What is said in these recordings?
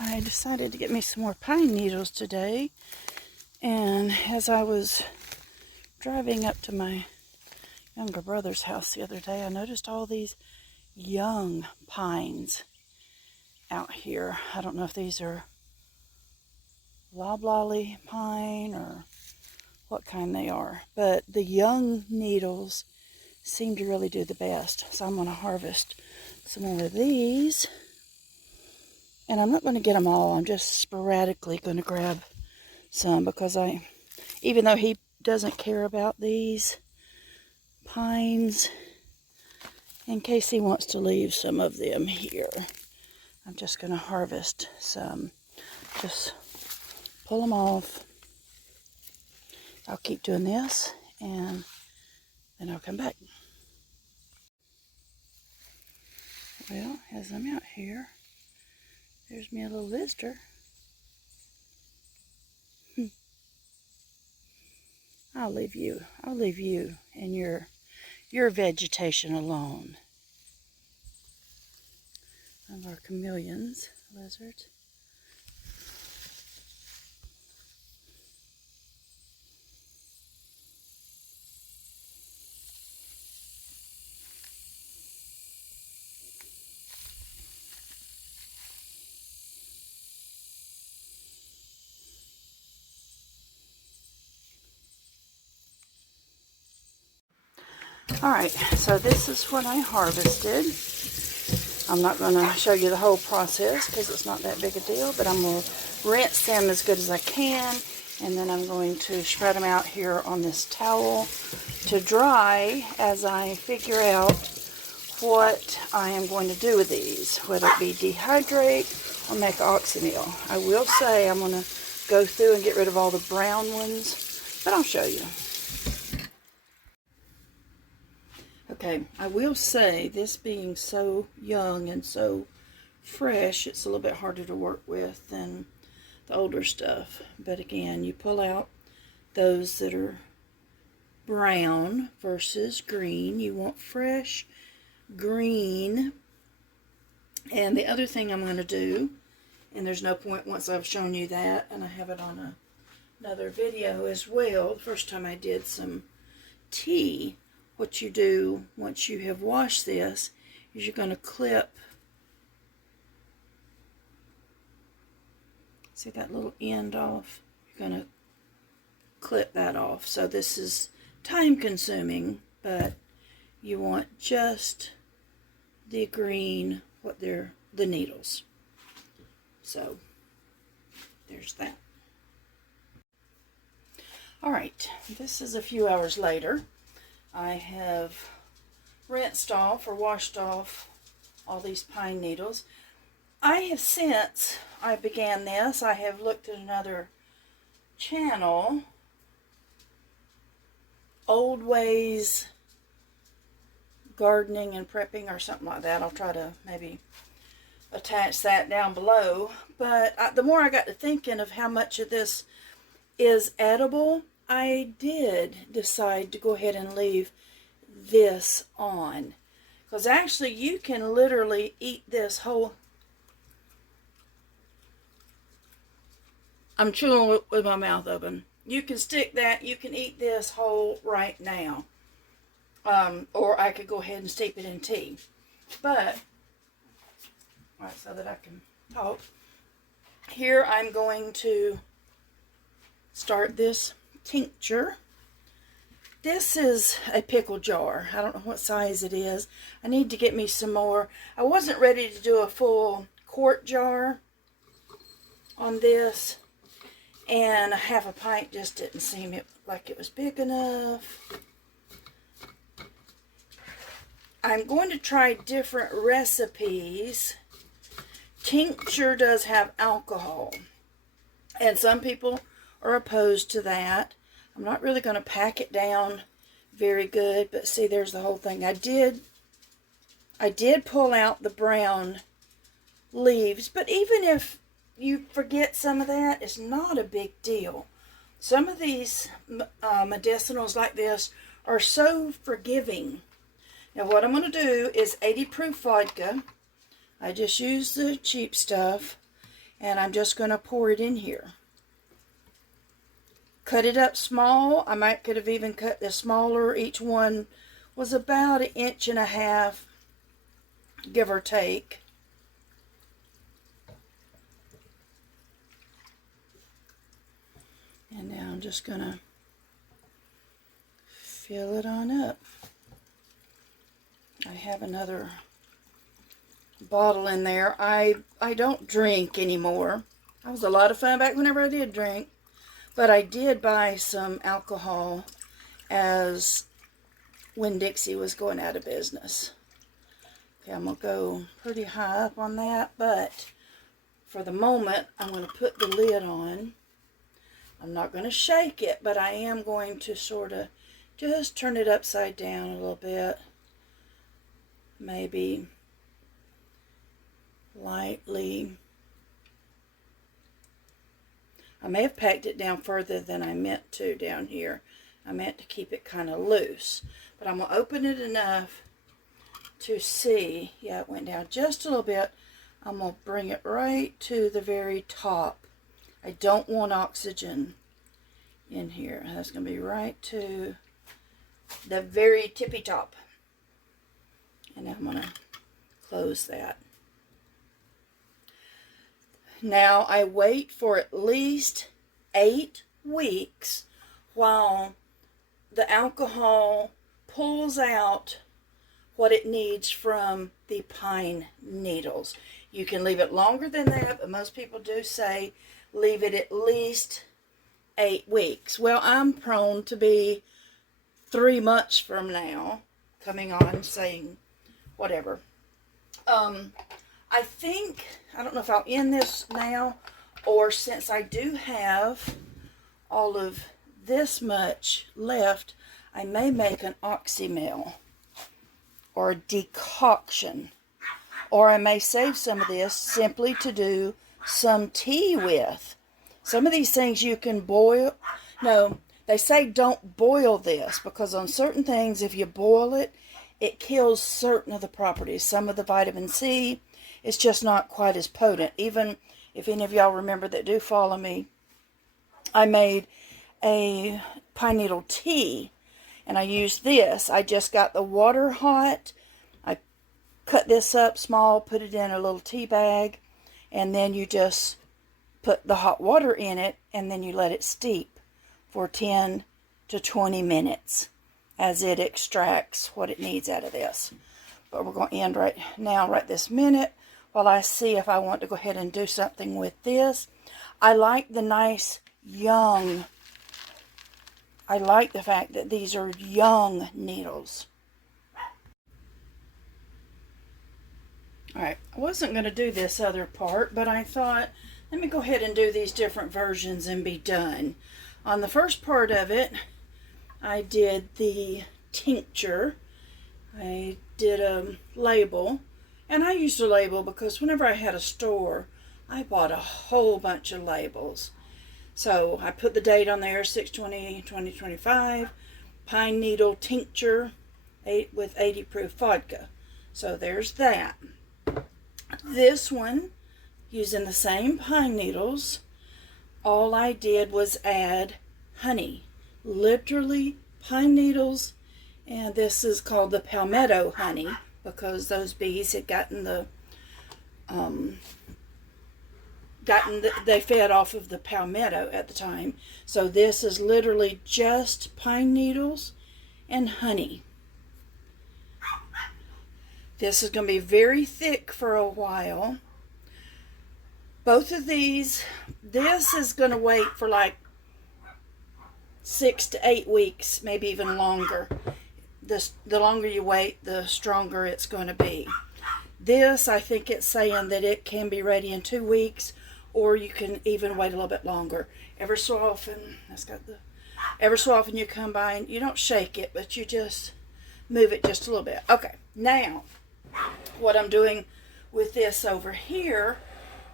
Alright, I decided to get me some more pine needles today, and as I was driving up to my younger brother's house the other day, I noticed all these young pines out here. I don't know if these are loblolly pine or what kind they are, but the young needles seem to really do the best. So I'm going to harvest some more of these. And I'm not going to get them all. I'm just sporadically going to grab some because even though he doesn't care about these pines, in case he wants to leave some of them here, I'm just going to harvest some. Just pull them off. I'll keep doing this and then I'll come back. Well, as I'm out here, there's me a little visitor. I'll leave you and your vegetation alone. One of our chameleons, lizards. Alright, so this is what I harvested. I'm not going to show you the whole process because it's not that big a deal, but I'm going to rinse them as good as I can, and then I'm going to spread them out here on this towel to dry as I figure out what I am going to do with these, whether it be dehydrate or make Oxymel. I will say I'm going to go through and get rid of all the brown ones, but I'll show you. Okay, I will say, this being so young and so fresh, it's a little bit harder to work with than the older stuff. But again, you pull out those that are brown versus green. You want fresh green. And the other thing I'm going to do, and there's no point once I've shown you that, and I have it on another video as well. The first time I did some tea. What you do once you have washed this is you're going to clip, see that little end off? You're going to clip that off. So this is time consuming, but you want just the green, the needles. So there's that. Alright, this is a few hours later. I have rinsed off or washed off all these pine needles. Since I began this, I have looked at another channel, Old Ways Gardening and Prepping or something like that. I'll try to maybe attach that down below. But the more I got to thinking of how much of this is edible, I did decide to go ahead and leave this on. Because actually you can literally eat this whole. I'm chewing with my mouth open. You can stick that, you can eat this whole right now. Or I could go ahead and steep it in tea. But, alright, so that I can talk. Here I'm going to start this tincture. This is a pickle jar. I don't know what size it is. I need to get me some more. I wasn't ready to do a full quart jar on this, and a half a pint just didn't seem like it was big enough. I'm going to try different recipes. Tincture does have alcohol, and some people are opposed to that. I'm not really going to pack it down very good, but see, there's the whole thing. I did pull out the brown leaves, but even if you forget some of that, it's not a big deal. Some of these medicinals like this are so forgiving. Now what I'm going to do is 80 proof vodka. I just use the cheap stuff. And I'm just going to pour it in here. Cut it up small. I could have even cut this smaller. Each one was about 1.5 inches, give or take. And now I'm just going to fill it on up. I have another bottle in there. I don't drink anymore. That was a lot of fun back whenever I did drink. But I did buy some alcohol as when Dixie was going out of business. Okay, I'm going to go pretty high up on that, but for the moment, I'm going to put the lid on. I'm not going to shake it, but I am going to sort of just turn it upside down a little bit. Maybe lightly. I may have packed it down further than I meant to down here. I meant to keep it kind of loose. But I'm going to open it enough to see. Yeah, it went down just a little bit. I'm going to bring it right to the very top. I don't want oxygen in here. That's going to be right to the very tippy top. And now I'm going to close that. Now I wait for at least 8 weeks while the alcohol pulls out what it needs from the pine needles. You can leave it longer than that, but most people do say leave it at least 8 weeks. Well, I'm prone to be 3 months from now coming on saying whatever. I think, I don't know if I'll end this now, or since I do have all of this much left, I may make an Oxymel or a decoction, or I may save some of this simply to do some tea with. Some of these things you can boil. No, they say don't boil this, because on certain things, if you boil it, it kills certain of the properties. Some of the vitamin C, it's just not quite as potent. Even if any of y'all remember that do follow me, I made a pine needle tea, and I used this. I just got the water hot. I cut this up small, put it in a little tea bag, and then you just put the hot water in it, and then you let it steep for 10 to 20 minutes as it extracts what it needs out of this. But we're going to end right now, right this minute, while I see if I want to go ahead and do something with this. I like the nice young, I like the fact that these are young needles. Alright, I wasn't going to do this other part, but I thought, let me go ahead and do these different versions and be done. On the first part of it, I did the tincture. I did a label. And I used a label because whenever I had a store, I bought a whole bunch of labels. So I put the date on there, 6/20/2025, Pine Needle Tincture with 80 proof vodka. So there's that. This one, using the same pine needles, all I did was add honey. Literally pine needles, and this is called the palmetto honey, because those bees had they fed off of the palmetto at the time. So this is literally just pine needles and honey. This is going to be very thick for a while. Both of these, this is going to wait for like 6 to 8 weeks, maybe even longer. The longer you wait, the stronger it's going to be. This, I think it's saying that it can be ready in 2 weeks, or you can even wait a little bit longer. Every so often you come by and you don't shake it, but you just move it just a little bit. Okay, now what I'm doing with this over here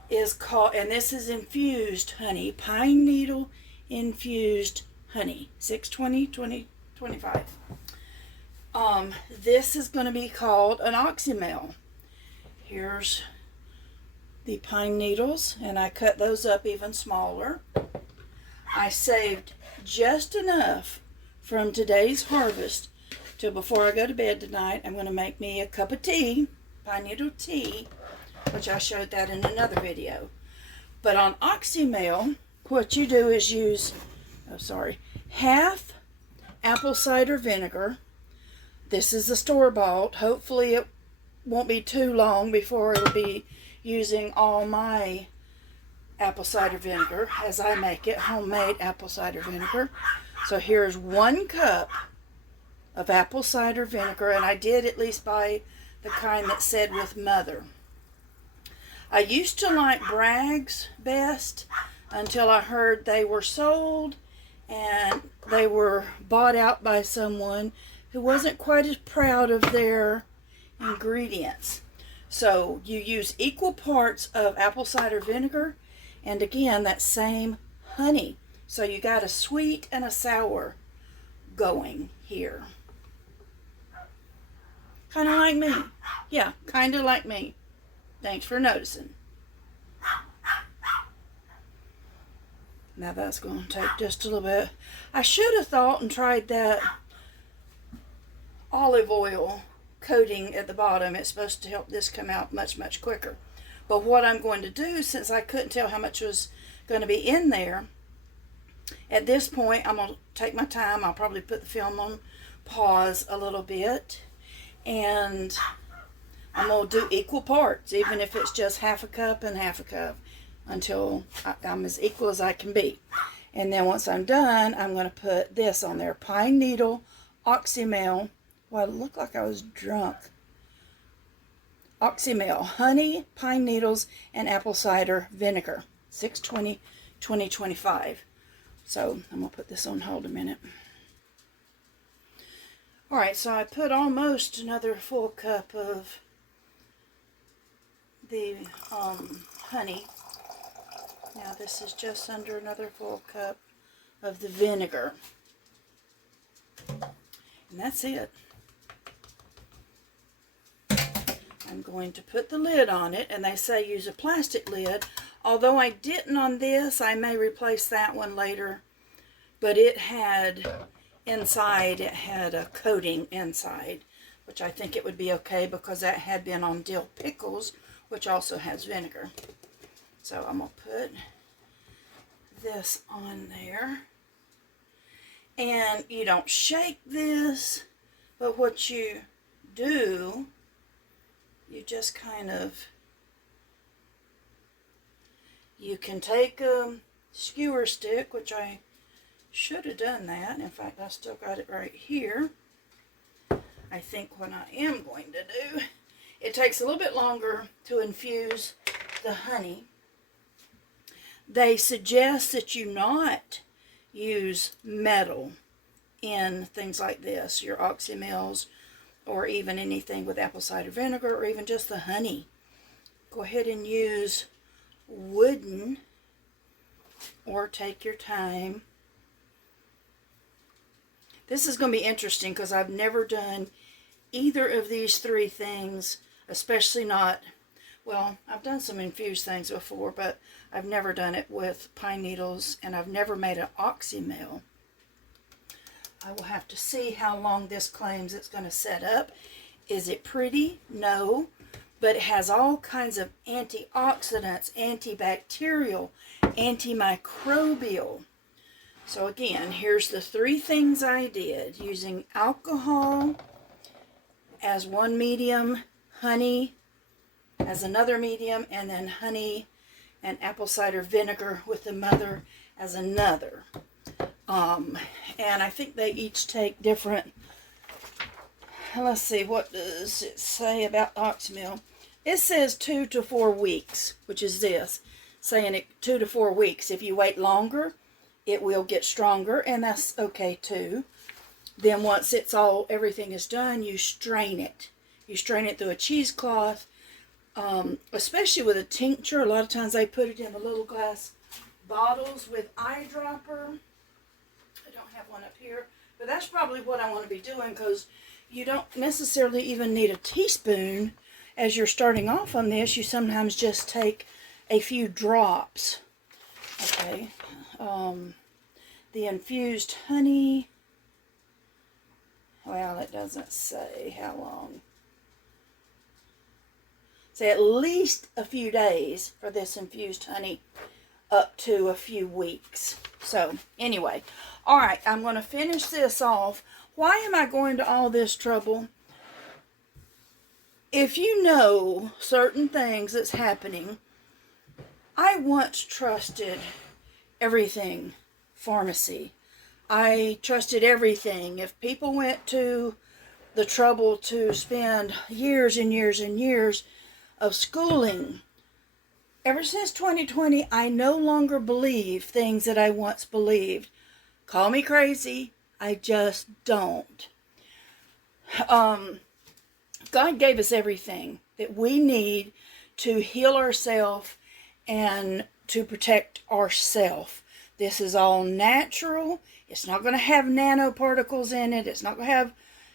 is called, and this is infused honey, pine needle infused honey, 6/20/2025. This is going to be called an Oxymel. Here's the pine needles, and I cut those up even smaller. I saved just enough from today's harvest till before I go to bed tonight. I'm going to make me a cup of tea, pine needle tea, which I showed that in another video. But on Oxymel, what you do is use, half apple cider vinegar. This is the store-bought. Hopefully it won't be too long before it'll be using all my apple cider vinegar as I make it, homemade apple cider vinegar. So here's 1 cup of apple cider vinegar, and I did at least buy the kind that said with mother. I used to like Bragg's best until I heard they were sold and they were bought out by someone who wasn't quite as proud of their ingredients. So you use equal parts of apple cider vinegar and again that same honey. So you got a sweet and a sour going here. Kind of like me. Yeah, kind of like me. Thanks for noticing. Now that's going to take just a little bit. I should have thought and tried that olive oil coating at the bottom. It's supposed to help this come out much, much quicker. But what I'm going to do, since I couldn't tell how much was going to be in there, at this point I'm going to take my time. I'll probably put the film on pause a little bit. And I'm going to do equal parts, even if it's just half a cup and half a cup, until I'm as equal as I can be. And then once I'm done, I'm going to put this on there. Pine Needle, Oxymel. Well, it looked like I was drunk. Oxymel, honey, pine needles, and apple cider vinegar. 620, 2025. So I'm going to put this on hold a minute. Alright, so I put almost another full cup of the honey. Now this is just under another full cup of the vinegar. And that's it. I'm going to put the lid on it, and they say use a plastic lid. Although I didn't on this, I may replace that one later. But it had inside, it had a coating inside, which I think it would be okay because that had been on dill pickles, which also has vinegar. So I'm going to put this on there. And you don't shake this, but what you do, you just kind of, you can take a skewer stick, which I should have done that. In fact, I still got it right here. I think what I am going to do, it takes a little bit longer to infuse the honey. They suggest that you not use metal in things like this, your Oxymels, or even anything with apple cider vinegar, or even just the honey. Go ahead and use wooden, or take your time. This is going to be interesting because I've never done either of these 3 things, especially not, well, I've done some infused things before, but I've never done it with pine needles, and I've never made an Oxymel. I will have to see how long this claims it's going to set up. Is it pretty? No. But it has all kinds of antioxidants, antibacterial, antimicrobial. So again, here's the 3 things I did. Using alcohol as one medium, honey as another medium, and then honey and apple cider vinegar with the mother as another. And I think they each take different, let's see, what does it say about Oxymel? It says 2 to 4 weeks, which is this, saying it 2 to 4 weeks. If you wait longer, it will get stronger, and that's okay too. Then once it's all, everything is done, you strain it. You strain it through a cheesecloth, especially with a tincture. A lot of times they put it in the little glass bottles with eyedropper. I don't have one up here, but that's probably what I want to be doing, because you don't necessarily even need a teaspoon as you're starting off on this. You sometimes just take a few drops. Okay. The infused honey. Well, it doesn't say how long. Say at least a few days for this infused honey, up to a few weeks. So anyway, all right, I'm going to finish this off. Why am I going to all this trouble? If you know certain things that's happening, I once trusted everything pharmacy. I trusted everything. If people went to the trouble to spend years and years and years of schooling, ever since 2020, I no longer believe things that I once believed. Call me crazy, I just don't. God gave us everything that we need to heal ourselves and to protect ourselves. This is all natural. It's not going to have nanoparticles in it. It's not going to have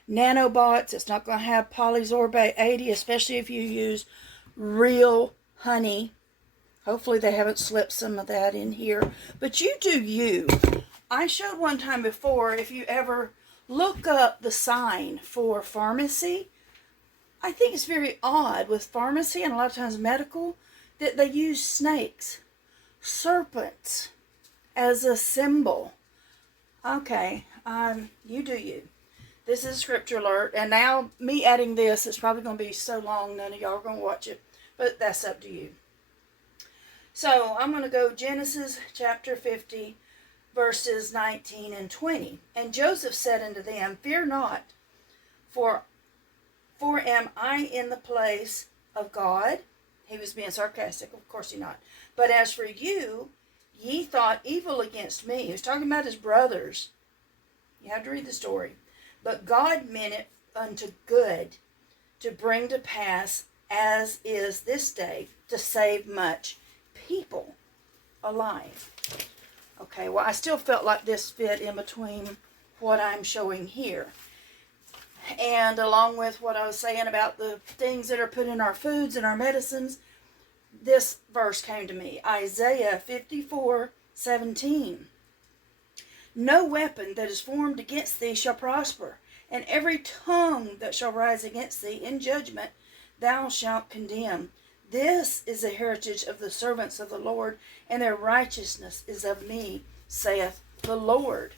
nanobots. It's not going to have polysorbate 80, especially if you use real honey. Hopefully they haven't slipped some of that in here. But you do you. I showed one time before, if you ever look up the sign for pharmacy, I think it's very odd with pharmacy and a lot of times medical that they use snakes, serpents as a symbol. Okay, you do you. This is a scripture alert, and now me adding this is probably going to be so long none of y'all are going to watch it, but that's up to you. So I'm going to go Genesis chapter 50, verses 19 and 20. And Joseph said unto them, Fear not, for am I in the place of God? He was being sarcastic, of course he not. But as for you, ye thought evil against me. He was talking about his brothers. You have to read the story. But God meant it unto good, to bring to pass, as is this day, to save much people alive. Okay, well, I still felt like this fit in between what I'm showing here. And along with what I was saying about the things that are put in our foods and our medicines, this verse came to me. Isaiah 54:17. No weapon that is formed against thee shall prosper, and every tongue that shall rise against thee in judgment thou shalt condemn. This is the heritage of the servants of the Lord, and their righteousness is of me, saith the Lord.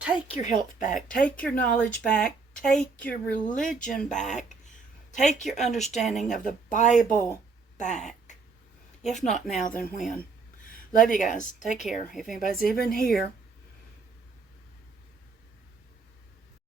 Take your health back. Take your knowledge back. Take your religion back. Take your understanding of the Bible back. If not now, then when? Love you guys. Take care. If anybody's even here,